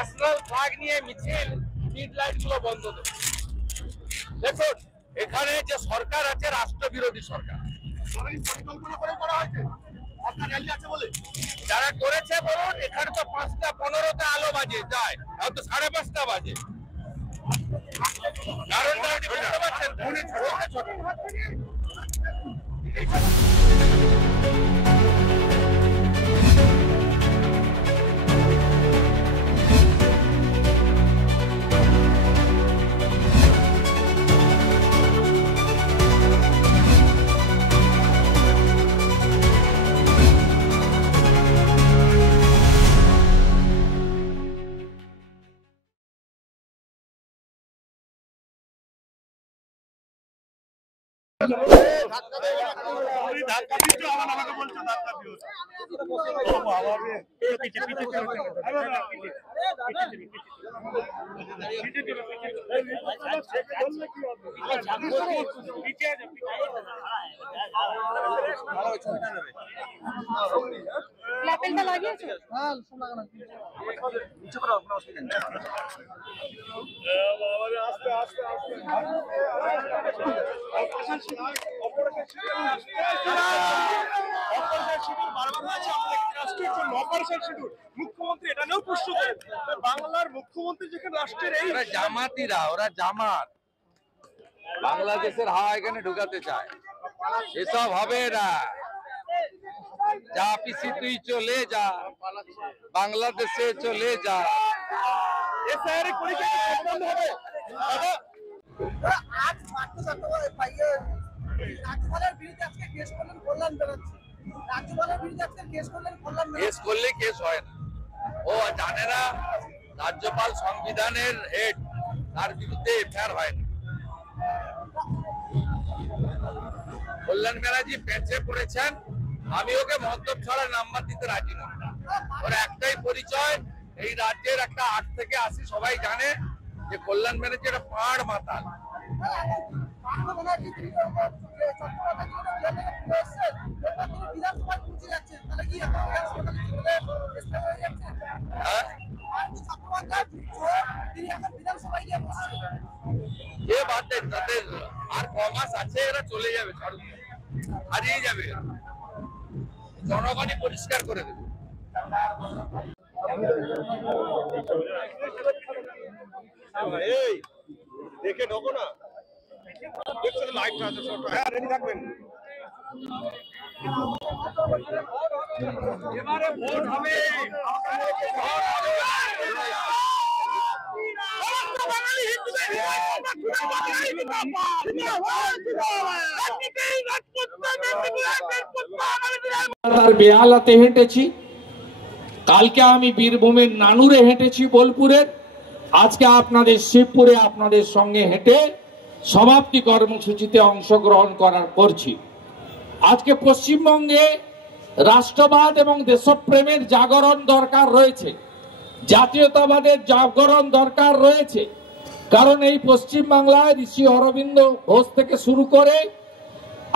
National flag নিয়ে মিছিল street light গুলো বন্ধ দেবে। দেখুন এখানে যে সরকার আছে রাষ্ট্রবিরোধী সরকার, পরিকল্পনা করে করা হয়েছে। যারা করেছে বলুন, এখানে তো 5টা 15তে আলো বাজে যায়, হয়তো 5:30 বাজে। কারণটা আপনি বুঝতে পারছেন? ল্যাপেলটা লাগিয়েছো? হ্যাঁ, শোনা গেল। নিচে করো, কোনো অসুবিধা নেই। আস্তে আস্তে আস্তে। মুখ্যমন্ত্রী এটা নিয়েও প্রশ্ন করেন, বাংলার মুখ্যমন্ত্রী যেখানে রাষ্ট্রের এই জামাতিরা, ওরা জামাত বাংলাদেশের হাওয়া এখানে ঢুকাতে চায়, এসব হবে না। যা পিসি তুই চলে যা, বাংলাদেশে চলে যা। কেস করলে কেস হয় না, ও জানে না রাজ্যপাল সংবিধানের হেড, তার বিরুদ্ধে এফআইআর হয় না। কল্যাণ ব্যানার্জি পেঁচে পড়েছেন, আমি ওকে মন্তব্য ছাড়া নাম্বার দিতে রাজি নই। ওর একটাই পরিচয়, এই রাজ্যের একটা 8 থেকে 80 সবাই জানে যে কল্যাণ ব্যানার্জি একটা পাড় মাতাল। তাদের আর কমাস আছে, এরা চলে যাবে, হারিয়ে যাবে, জনগণই পরিষ্কার করে দেবে। এই দেখে ঢোকো না, দেখছো লাইট আছে, হ্যাঁ রেডি থাকবেন। এবারে ভোট হবে, তার বেহালাতে হেঁটেছি, কালকে আমি বীরভূমের নানুরে হেঁটেছি, বোলপুরের, আজকে আপনাদের শিবপুরে আপনাদের সঙ্গে হেঁটে সমাপ্তি কর্মসূচিতে অংশগ্রহণ করছি। আজকে পশ্চিমবঙ্গে রাষ্ট্রবাদ এবং দেশপ্রেমের জাগরণ দরকার রয়েছে, জাতীয়তাবাদের জাগরণ দরকার রয়েছে। কারণ এই পশ্চিমবাংলায় ঋষি অরবিন্দ ঘোষ থেকে শুরু করে,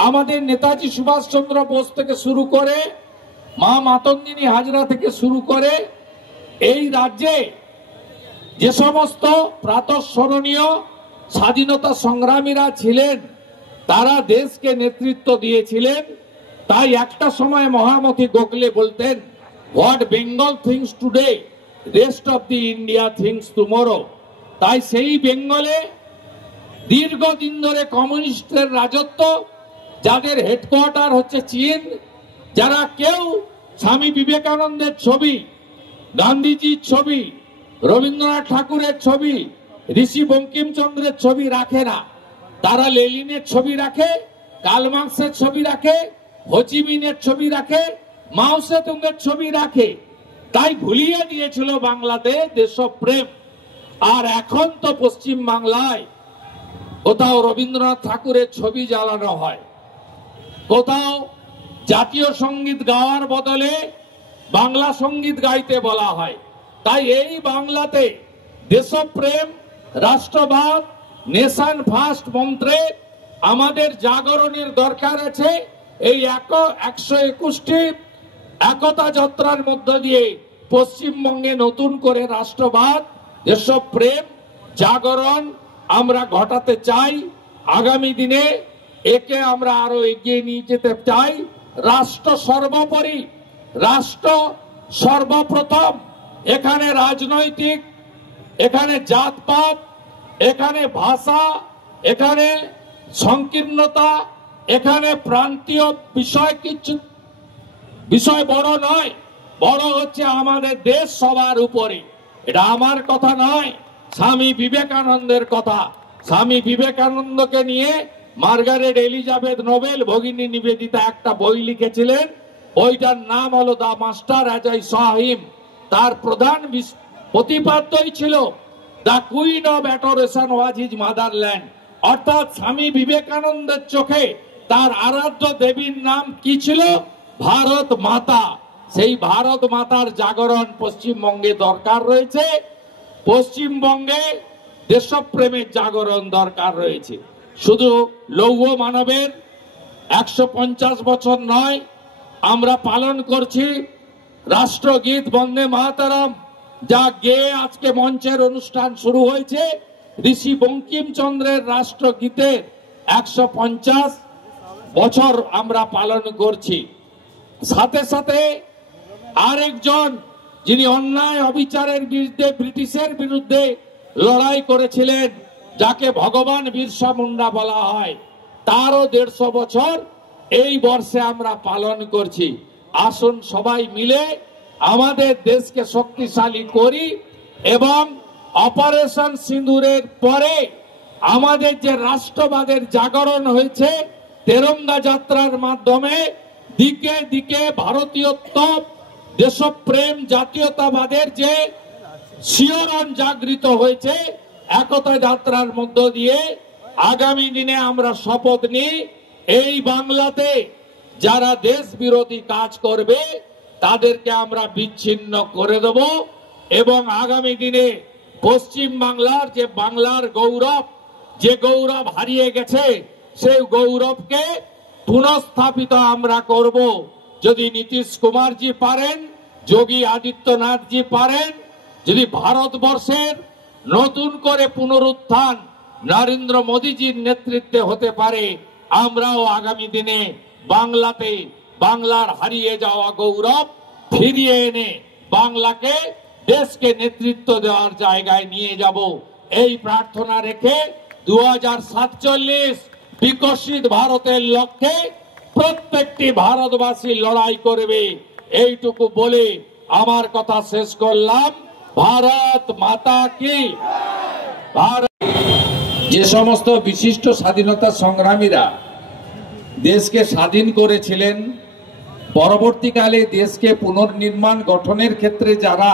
আমাদের নেতাজি সুভাষচন্দ্র বোস থেকে শুরু করে, মা মাতঙ্গিনী হাজরা থেকে শুরু করে, এই রাজ্যে যে সমস্ত প্রাতঃস্মরণীয় স্বাধীনতা সংগ্রামীরা ছিলেন, তারা দেশকে নেতৃত্ব দিয়েছিলেন। তাই একটা সময় মহামতি গোখলে বলতেন, what Bengal things today, rest of the India things tomorrow. তাই সেই বেঙ্গলে দীর্ঘদিন ধরে কমিউনিস্টের রাজত্ব, যাদের হেডকোয়ার্টার হচ্ছে চীন, যারা কেউ স্বামী বিবেকানন্দের ছবি, গান্ধীজির ছবি, রবীন্দ্রনাথ ঠাকুরের ছবি, ঋষি বঙ্কিমচন্দ্রের ছবি রাখে না, তারা লেনিনের ছবি রাখে, কার্ল মার্কসের ছবি রাখে, হোচিমিনের ছবি রাখে, মাও সেতুংয়ের ছবি রাখে। তাই ভুলিয়ে দিয়েছিল বাংলাদেশ দেশপ্রেম। আর এখন তো পশ্চিম বাংলায় কোথাও রবীন্দ্রনাথ ঠাকুরের ছবি জ্বালানো হয়, কোথাও জাতীয় সঙ্গীত গাওয়ার বদলে বাংলা সঙ্গীত গাইতে বলা হয়। তাই এই বাংলাতে দেশপ্রেম, রাষ্ট্রবাদ, নেশন ফার্স্ট মন্ত্রে আমাদের জাগরণের দরকার আছে। এই 121টি একতা যাত্রার মধ্য দিয়ে পশ্চিমবঙ্গে নতুন করে রাষ্ট্রবাদ, দেশপ্রেম, জাগরণ আমরা ঘটাতে চাই। আগামী দিনে একে আমরা আরো এগিয়ে নিয়ে যেতে চাই। রাষ্ট্র সর্বোপরি, রাষ্ট্র সর্বপ্রথম। এখানে রাজনৈতিক, এখানে জাতপাত, এখানে ভাষা, এখানে সংকীর্ণতা, এখানে প্রান্তীয় বিষয় বড় নয়। বড় হচ্ছে আমাদের দেশ সবার উপরে। এটা আমার কথা নয়, স্বামী বিবেকানন্দের কথা। স্বামী বিবেকানন্দকে নিয়ে Margaret Elizabeth Noble, Bhagini Nivedita একটা বই লিখেছিলেন। বইটার নাম হলো the master as I saw him. তার প্রধান প্রতিপাদ্যই ছিল the queen of adoration was his motherland. অর্থাৎ স্বামী বিবেকানন্দের চোখে তার আরাধ্য দেবীর নাম কি ছিল? ভারত মাতা। সেই ভারত মাতার জাগরণ পশ্চিমবঙ্গে দরকার রয়েছে। পশ্চিমবঙ্গে দেশপ্রেমের জাগরণ দরকার রয়েছে। শুধু লৌহ মানবের 150 বছর নয়, আমরা পালন করছি রাষ্ট্রগীত বন্দে মাতরম, যা গেয়ে আজকে মঞ্চের অনুষ্ঠান শুরু হয়েছে। ঋষি বঙ্কিমচন্দ্রের রাষ্ট্রগীতের 150 বছর আমরা পালন করছি। সাথে সাথে আরেকজন যিনি অন্যায় অবিচারের বিরুদ্ধে, ব্রিটিশের বিরুদ্ধে লড়াই করেছিলেন, যাকে ভগবান বিরসা মুন্ডা বলা হয়, তারও 150 বছর এই বর্ষে আমরা পালন করছি। আসুন সবাই মিলে আমাদের দেশকে শক্তিশালী করি এবং অপারেশন সিঁদুরের পরে আমাদের যে রাষ্ট্রবাদের জাগরণ হয়েছে তেরঙ্গা যাত্রার মাধ্যমে, দিকে দিকে ভারতীয়ত্ব, দেশপ্রেম, জাতীয়তাবাদের যে শিহরণ জাগৃত হয়েছে একতা যাত্রার মধ্য দিয়ে, আগামী দিনে আমরা শপথ নিই এই বাংলাতে যারা দেশ বিরোধী কাজ করবে তাদেরকে আমরা বিচ্ছিন্ন করে দেব এবং আগামী দিনে পশ্চিম বাংলার যে বাংলার গৌরব, যে গৌরব হারিয়ে গেছে, সেই গৌরবকে পুনঃস্থাপিত আমরা করব। যদি নীতিশ কুমারজি পারেন, যোগী আদিত্যনাথজি পারেন, যদি ভারতবর্ষের নতুন করে পুনরুত্থান নরেন্দ্র মোদীজির নেতৃত্বে হতে পারে, আমরাও আগামী দিনে বাংলাতে বাংলার হারিয়ে যাওয়া গৌরব ফিরিয়ে এনে বাংলাকে, দেশকে নেতৃত্ব দেওয়ার জায়গায় নিয়ে যাব। এই প্রার্থনা রেখে 2047 বিকশিত ভারতের লক্ষ্যে প্রত্যেকটি ভারতবাসী লড়াই করবে, এইটুকু বলে আমার কথা শেষ করলাম। ভারত মাতা কি। যে সমস্ত বিশিষ্ট স্বাধীনতা সংগ্রামীরা দেশকে স্বাধীন করেছিলেন, পরবর্তীকালে দেশকে পুনর্নির্মাণ গঠনের ক্ষেত্রে যারা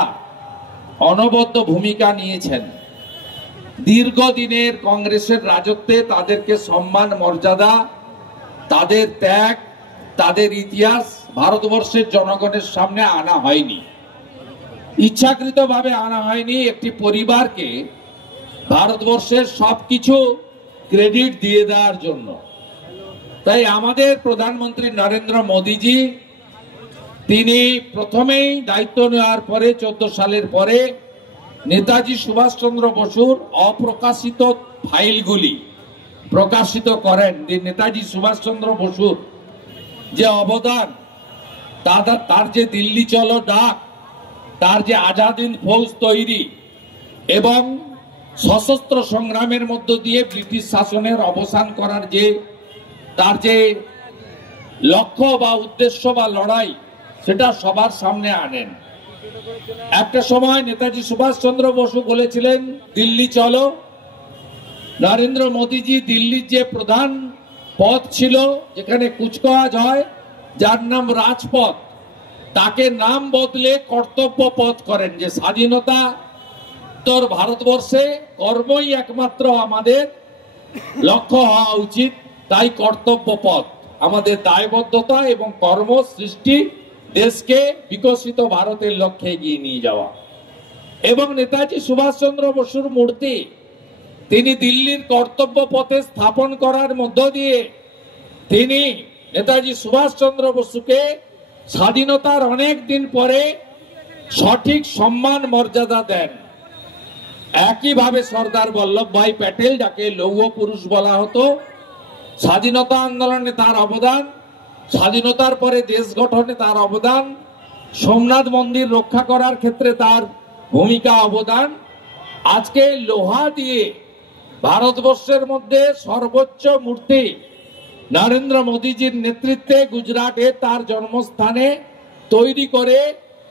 অনবদ্য ভূমিকা নিয়েছেন, দীর্ঘদিনের কংগ্রেসের রাজত্বে তাদেরকে সম্মান, মর্যাদা, তাদের ত্যাগ, তাদের ইতিহাস ভারতবর্ষের জনগণের সামনে আনা হয়নি। ইচ্ছাকৃতভাবে আনা হয়নি একটি পরিবারকে ভারতবর্ষের সবকিছু ক্রেডিট দিয়ে দেওয়ার জন্য। তাই আমাদের প্রধানমন্ত্রী নরেন্দ্র মোদীজি, তিনি প্রথমেই দায়িত্ব নেওয়ার পরে 14 সালের পরে নেতাজি সুভাষচন্দ্র বসুর অপ্রকাশিত ফাইলগুলি প্রকাশিত করেন। নেতাজি সুভাষচন্দ্র বসুর যে অবদান, তার যে দিল্লি চলো ডাক, তার যে আজাদ হিন্দ ফৌজ তৈরি এবং সশস্ত্র সংগ্রামের মধ্য দিয়ে ব্রিটিশ শাসনের অবসান করার যে তার যে লক্ষ্য বা উদ্দেশ্য বা লড়াই, সেটা সবার সামনে আনেন। একটা সময় নেতাজি সুভাষচন্দ্র বসু বলেছিলেন দিল্লি চলো। নরেন্দ্র মোদীজি দিল্লির যে প্রধান পথ ছিল, যেখানে কুচকাওয়াজ হয়, যার নাম রাজপথ, তাকে নাম বদলে কর্তব্য পথ করেন। যে স্বাধীনতা তোর ভারতবর্ষে কর্মই একমাত্র আমাদের লক্ষ্য হওয়া উচিত, তাই কর্তব্য পথ আমাদের দায়বদ্ধতা এবং কর্ম সৃষ্টি, দেশকে বিকশিত ভারতের লক্ষ্যে এগিয়ে নিয়ে যাওয়া। এবং নেতাজি সুভাষচন্দ্র বসুর মূর্তি তিনি দিল্লির কর্তব্য পথে স্থাপন করার মধ্য দিয়ে তিনি নেতাজি সুভাষচন্দ্র বসুকে স্বাধীনতার অনেক দিন পরে সঠিক সম্মান মর্যাদা দেন। একইভাবে সর্দার বল্লভভাই প্যাটেল, যাকে লৌহ পুরুষ বলা হতো, স্বাধীনতা আন্দোলনে তার অবদান, স্বাধীনতার পরে দেশ গঠনে তার অবদান, সোমনাথ মন্দির রক্ষা করার ক্ষেত্রে তার ভূমিকা অবদান, আজকে লোহা দিয়ে ভারতবর্ষের মধ্যে সর্বোচ্চ মূর্তি নরেন্দ্র মোদীজির নেতৃত্বে গুজরাটে তার জন্মস্থানে তৈরি করে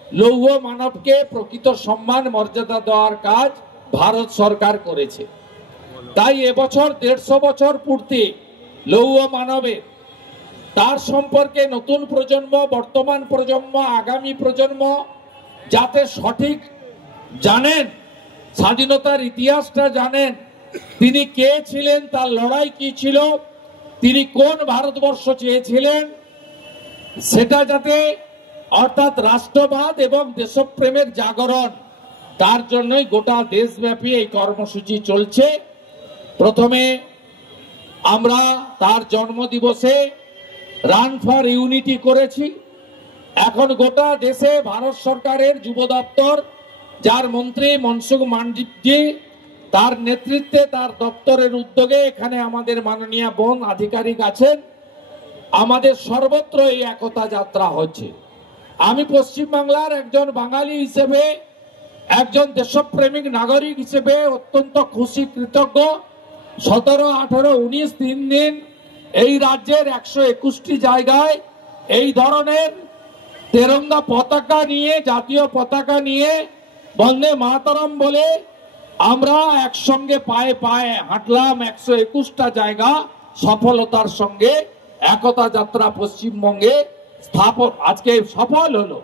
লৌহ মানবকে প্রকৃত সম্মান মর্যাদা দেওয়ার কাজ ভারত সরকার করেছে। তাই এবছর 150 বছর পূর্তি লৌহ মানবের, তার সম্পর্কে নতুন প্রজন্ম, বর্তমান প্রজন্ম, আগামী প্রজন্ম যাতে সঠিক জানেন, স্বাধীনতার ইতিহাসটা জানেন, তিনি কে ছিলেন, তার লড়াই কি ছিল, তিনি কোন ভারতবর্ষ চেয়েছিলেন, সেটা যাতে, অর্থাৎ রাষ্ট্রবাদ এবং দেশপ্রেমের জাগরণ, তার জন্যই গোটা দেশব্যাপী এই কর্মসূচি চলছে। প্রথমে আমরা তার জন্মদিবসে রান ফর ইউনিটি করেছি। এখন গোটা দেশে ভারত সরকারের যুব দপ্তর, যার মন্ত্রী মনসুখ মান্ডভিজি, তার নেতৃত্বে, তার দপ্তরের উদ্যোগে এখানে আমাদের মাননীয় বন আধিকারিক আছেন, আমাদের সর্বত্র এই একতা যাত্রা হচ্ছে। আমি পশ্চিমবাংলার একজন বাঙালি হিসেবে, একজন দেশপ্রেমিক নাগরিক হিসেবে অত্যন্ত খুশি, কৃতজ্ঞ। 17, 18, 19 3 দিন এই রাজ্যের 121টি জায়গায় এই ধরনের তেরঙ্গা পতাকা নিয়ে, জাতীয় পতাকা নিয়ে, বন্দে মাতরম বলে আমরা একসঙ্গে পায়ে পায়ে হাঁটলাম। 121টা জায়গা সফলতার সঙ্গে একতা যাত্রা পশ্চিমবঙ্গে স্থাপন আজকে সফল হলো।